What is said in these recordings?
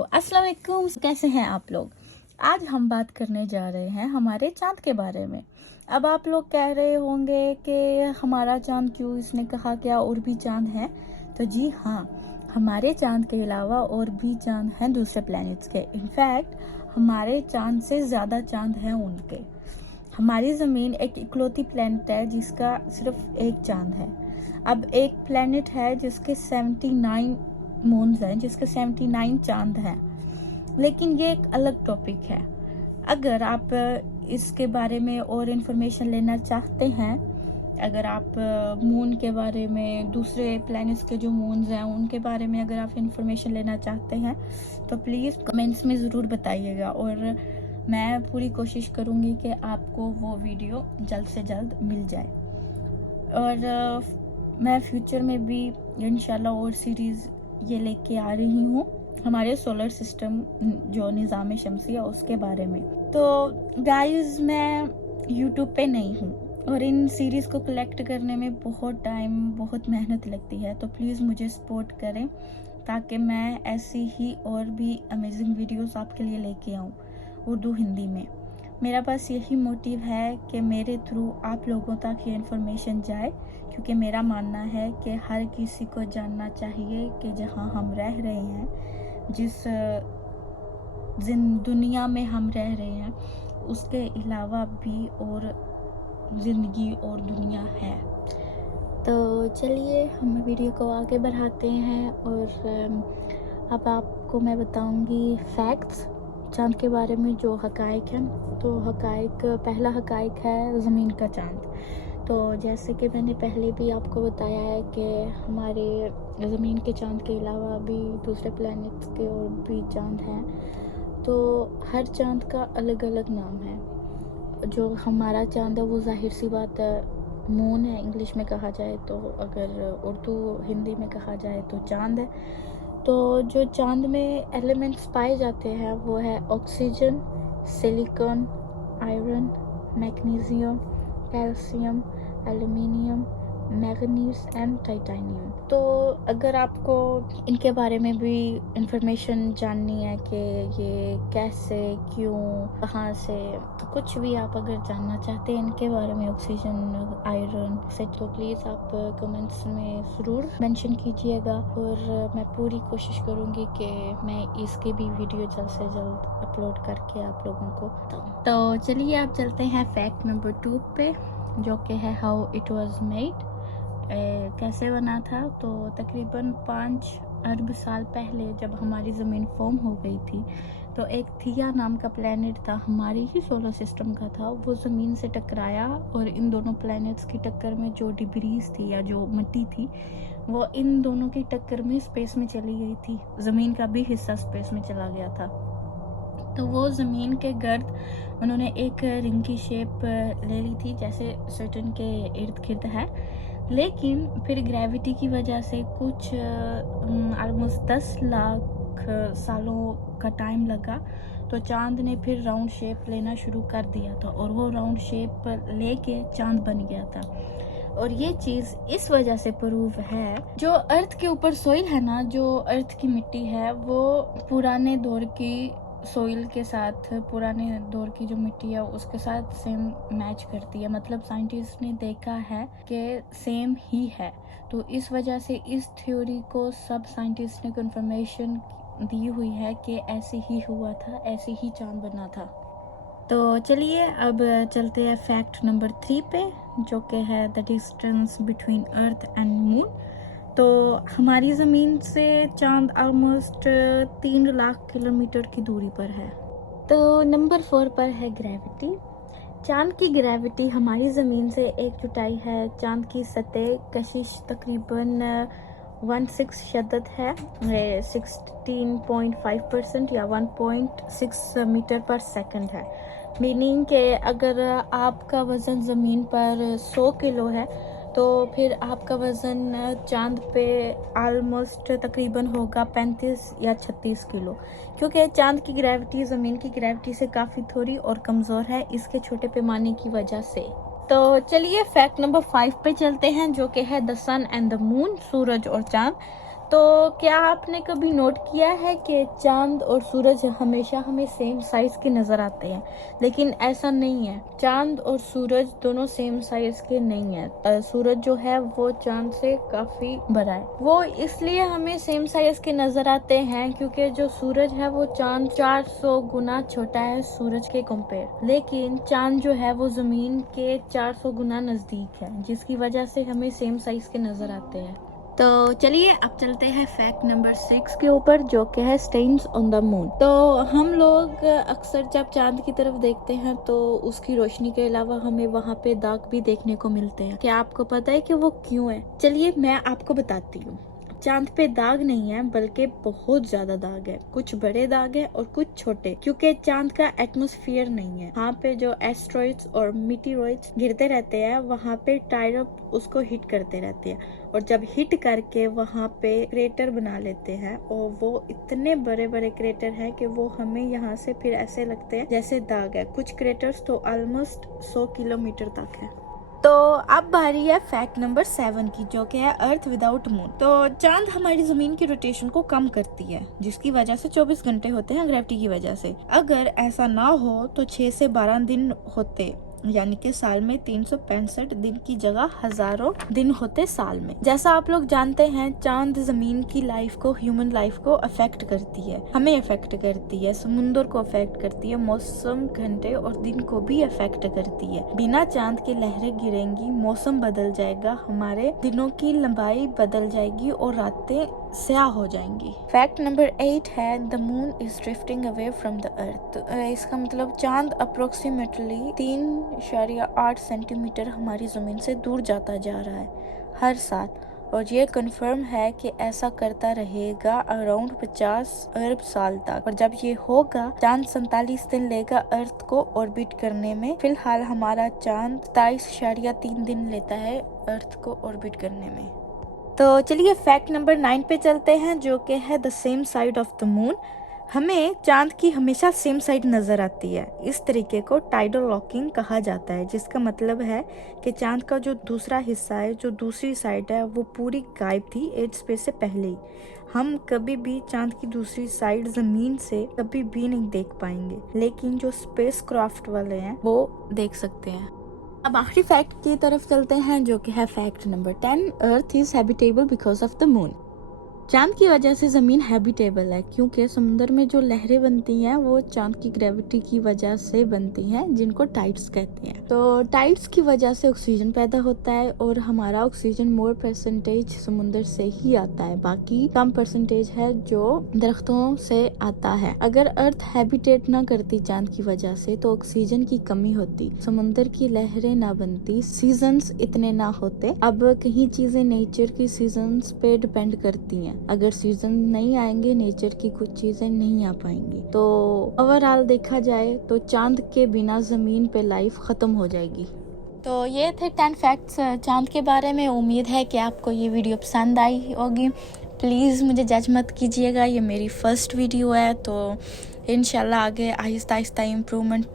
अस्सलाम वालेकुम, कैसे हैं आप लोग। आज हम बात करने जा रहे हैं हमारे चांद के बारे में। अब आप लोग कह रहे होंगे कि हमारा चांद क्यों, इसने कहा क्या और भी चांद हैं। तो जी हाँ, हमारे चांद के अलावा और भी चांद हैं दूसरे प्लैनेट्स के। इनफैक्ट हमारे चांद से ज़्यादा चांद हैं उनके। हमारी ज़मीन एक इकलौती प्लैनेट है जिसका सिर्फ एक चांद है। अब एक प्लैनेट है जिसके 79 मून्स हैं, जिसके 79 चांद हैं, लेकिन ये एक अलग टॉपिक है। अगर आप इसके बारे में और इन्फॉर्मेशन लेना चाहते हैं, अगर आप मून के बारे में, दूसरे प्लैनेट्स के जो मून्स हैं उनके बारे में अगर आप इन्फॉर्मेशन लेना चाहते हैं तो प्लीज़ कमेंट्स में ज़रूर बताइएगा, और मैं पूरी कोशिश करूँगी कि आपको वो वीडियो जल्द से जल्द मिल जाए। और मैं फ्यूचर में भी इंशाल्लाह और सीरीज़ ये लेके आ रही हूँ हमारे सोलर सिस्टम जो निज़ाम शमसिया उसके बारे में। तो गाइस, मैं यूट्यूब पे नहीं हूँ और इन सीरीज़ को कलेक्ट करने में बहुत टाइम, बहुत मेहनत लगती है। तो प्लीज़ मुझे सपोर्ट करें ताकि मैं ऐसी ही और भी अमेजिंग वीडियोस आपके लिए लेके आऊँ उर्दू हिंदी में। मेरा बस यही मोटिव है कि मेरे थ्रू आप लोगों तक ये इन्फॉर्मेशन जाए, क्योंकि मेरा मानना है कि हर किसी को जानना चाहिए कि जहाँ हम रह रहे हैं, जिस दुनिया में हम रह रहे हैं, उसके अलावा भी और ज़िंदगी और दुनिया है। तो चलिए हम वीडियो को आगे बढ़ाते हैं, और अब आपको मैं बताऊंगी फैक्ट्स चाँद के बारे में, जो हकाइक हैं। तो हकाइक, पहला हकाइक है ज़मीन का चाँद। तो जैसे कि मैंने पहले भी आपको बताया है कि हमारे ज़मीन के चाँद के अलावा भी दूसरे प्लैनेट्स के और भी चाँद हैं। तो हर चाँद का अलग अलग नाम है। जो हमारा चाँद है वो जाहिर सी बात है मून है इंग्लिश में कहा जाए, तो अगर उर्दू हिंदी में कहा जाए तो चाँद है। तो जो चाँद में एलिमेंट्स पाए जाते हैं वो है oxygen, silicon, iron, magnesium, calcium, aluminium, manganese and titanium. तो अगर आपको इनके बारे में भी इंफॉर्मेशन जाननी है कि ये कैसे, क्यों, कहाँ से, तो कुछ भी आप अगर जानना चाहते हैं इनके बारे में, ऑक्सीजन, आयरन से, तो प्लीज़ आप कमेंट्स में ज़रूर मेंशन कीजिएगा, और मैं पूरी कोशिश करूँगी कि मैं इसकी भी वीडियो जल्द से जल्द अपलोड करके आप लोगों को बताऊँ। तो चलिए आप चलते हैं फैक्ट नंबर 2 पे, जो कि है हाउ इट वाज मेड, कैसे बना था। तो तकरीबन 5 अरब साल पहले जब हमारी ज़मीन फॉर्म हो गई थी, तो एक थिया नाम का प्लैनेट था, हमारी ही सोलर सिस्टम का था, वो ज़मीन से टकराया, और इन दोनों प्लैनेट्स की टक्कर में जो डिब्रीज थी या जो मिट्टी थी वो इन दोनों की टक्कर में स्पेस में चली गई थी। ज़मीन का भी हिस्सा स्पेस में चला गया था। तो वो ज़मीन के गर्द उन्होंने एक रिंग की शेप ले ली थी, जैसे सैटर्न के इर्द गिर्द है। लेकिन फिर ग्रेविटी की वजह से कुछ ऑलमोस्ट 10 लाख सालों का टाइम लगा, तो चांद ने फिर राउंड शेप लेना शुरू कर दिया था, और वो राउंड शेप लेके चांद बन गया था। और ये चीज़ इस वजह से प्रूव है, जो अर्थ के ऊपर सोइल है ना, जो अर्थ की मिट्टी है, वो पुराने दौर की सोइल के साथ, पुराने दौर की जो मिट्टी है उसके साथ सेम मैच करती है। मतलब साइंटिस्ट ने देखा है कि सेम ही है। तो इस वजह से इस थ्योरी को सब साइंटिस्ट ने कंफर्मेशन दी हुई है कि ऐसे ही हुआ था, ऐसे ही चांद बना था। तो चलिए अब चलते हैं फैक्ट नंबर 3 पे, जो कि है the distance between earth and moon. तो हमारी ज़मीन से चांद ऑलमोस्ट 3 लाख किलोमीटर की दूरी पर है। तो नंबर 4 पर है ग्रेविटी। चांद की ग्रेविटी हमारी ज़मीन से 1/4 है। चांद की सतह कशिश तकरीबन 16 शदत है, 16.5% या 1.6 मीटर पर सेकंड है। मीनिंग कि अगर आपका वज़न ज़मीन पर 100 किलो है, तो फिर आपका वज़न चांद पे ऑलमोस्ट तकरीबन होगा 35 या 36 किलो, क्योंकि चांद की ग्रेविटी ज़मीन की ग्रेविटी से काफ़ी थोड़ी और कमज़ोर है, इसके छोटे पैमाने की वजह से। तो चलिए फैक्ट नंबर 5 पे चलते हैं, जो कि है the sun and the moon, सूरज और चांद। तो क्या आपने कभी नोट किया है कि चांद और सूरज हमेशा हमें सेम साइज के नजर आते हैं, लेकिन ऐसा नहीं है। चांद और सूरज दोनों सेम साइज के नहीं है। सूरज जो है वो चांद से काफी बड़ा है। वो इसलिए हमें सेम साइज के नजर आते हैं क्योंकि जो सूरज है वो चांद 400 गुना छोटा है सूरज के कंपेयर, लेकिन चांद जो है वो जमीन के 400 गुना नजदीक है, जिसकी वजह से हमें सेम साइज के नजर आते हैं। तो चलिए अब चलते हैं फैक्ट नंबर 6 के ऊपर, जो कि है स्टेन्स ऑन द मून। तो हम लोग अक्सर जब चांद की तरफ देखते हैं तो उसकी रोशनी के अलावा हमें वहाँ पे दाग भी देखने को मिलते हैं। क्या आपको पता है कि वो क्यों है? चलिए मैं आपको बताती हूँ। चांद पे दाग नहीं है, बल्कि बहुत ज्यादा दाग है। कुछ बड़े दाग है और कुछ छोटे, क्योंकि चांद का एटमॉस्फेयर नहीं है। वहाँ पे जो एस्ट्रॉइड्स और मीटेरॉइड्स गिरते रहते हैं, वहाँ पे टाइडल उसको हिट करते रहते हैं, और जब हिट करके वहाँ पे क्रेटर बना लेते हैं, और वो इतने बड़े बड़े क्रेटर हैं कि वो हमें यहाँ से फिर ऐसे लगते हैं जैसे दाग है। कुछ क्रेटर्स तो ऑलमोस्ट 100 किलोमीटर तक है। तो अब बारी है फैक्ट नंबर 7 की, जो कि है अर्थ विदाउट मून। तो चांद हमारी जमीन की रोटेशन को कम करती है, जिसकी वजह से 24 घंटे होते हैं ग्रेविटी की वजह से। अगर ऐसा ना हो तो 6 से 12 दिन होते, यानी कि साल में 365 दिन की जगह हजारों दिन होते साल में। जैसा आप लोग जानते हैं, चांद जमीन की लाइफ को, ह्यूमन लाइफ को अफेक्ट करती है, हमें अफेक्ट करती है, समुद्र को अफेक्ट करती है, मौसम, घंटे और दिन को भी अफेक्ट करती है। बिना चांद के लहरें गिरेंगी, मौसम बदल जाएगा, हमारे दिनों की लंबाई बदल जाएगी और रातें स्याह हो जाएंगी। फैक्ट नंबर 8 है the moon is drifting away from the earth. इसका मतलब चांद अप्रोक्सीमेटली 3.8 सेंटीमीटर हमारी जमीन से दूर जाता जा रहा है हर साल, और ये कंफर्म है कि ऐसा करता रहेगा अराउंड 50 अरब साल तक। और जब ये होगा, चांद 47 दिन लेगा अर्थ को ऑर्बिट करने में। फिलहाल हमारा चांद 27.3 दिन लेता है अर्थ को ऑर्बिट करने में। तो चलिए फैक्ट नंबर 9 पे चलते हैं, जो कि है the same side of the moon. हमें चांद की हमेशा सेम साइड नजर आती है। इस तरीके को टाइडल लॉकिंग कहा जाता है, जिसका मतलब है कि चांद का जो दूसरा हिस्सा है, जो दूसरी साइड है, वो पूरी गायब थी एज स्पेस से पहले ही। हम कभी भी चांद की दूसरी साइड जमीन से कभी भी नहीं देख पाएंगे, लेकिन जो स्पेस क्राफ्ट वाले हैं वो देख सकते हैं। अब आखिरी फैक्ट की तरफ चलते हैं, जो कि है fact number 10। Earth is habitable because of the moon. चांद की वजह से ज़मीन हैबिटेबल है, क्योंकि समुद्र में जो लहरें बनती हैं वो चांद की ग्रेविटी की वजह से बनती हैं, जिनको टाइड्स कहते हैं। तो टाइड्स की वजह से ऑक्सीजन पैदा होता है, और हमारा ऑक्सीजन मोर परसेंटेज समुद्र से ही आता है, बाकी कम परसेंटेज है जो दरख्तों से आता है। अगर अर्थ हैबिटेट ना करती चांद की वजह से, तो ऑक्सीजन की कमी होती, समुद्र की लहरें ना बनती, सीजन्स इतने ना होते। अब कहीं चीजें नेचर की सीजन्स पे डिपेंड करती हैं। अगर सीजन नहीं आएंगे, नेचर की कुछ चीजें नहीं आ पाएंगी। तो ओवरऑल देखा जाए तो चांद के बिना जमीन पे लाइफ खत्म हो जाएगी। तो ये थे 10 फैक्ट्स चांद के बारे में। उम्मीद है कि आपको ये वीडियो पसंद आई होगी। प्लीज़ मुझे जज मत कीजिएगा, ये मेरी फर्स्ट वीडियो है, तो इंशाल्लाह आगे आहिस्ता आहिस्ता इम्प्रूवमेंट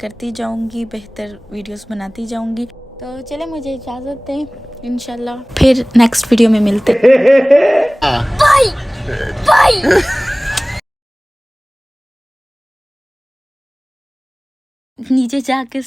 करती जाऊंगी, बेहतर वीडियोस बनाती जाऊंगी। तो चले मुझे इजाज़त दें, इंशाल्लाह फिर नेक्स्ट वीडियो में मिलते बाय बाय। नीचे जाके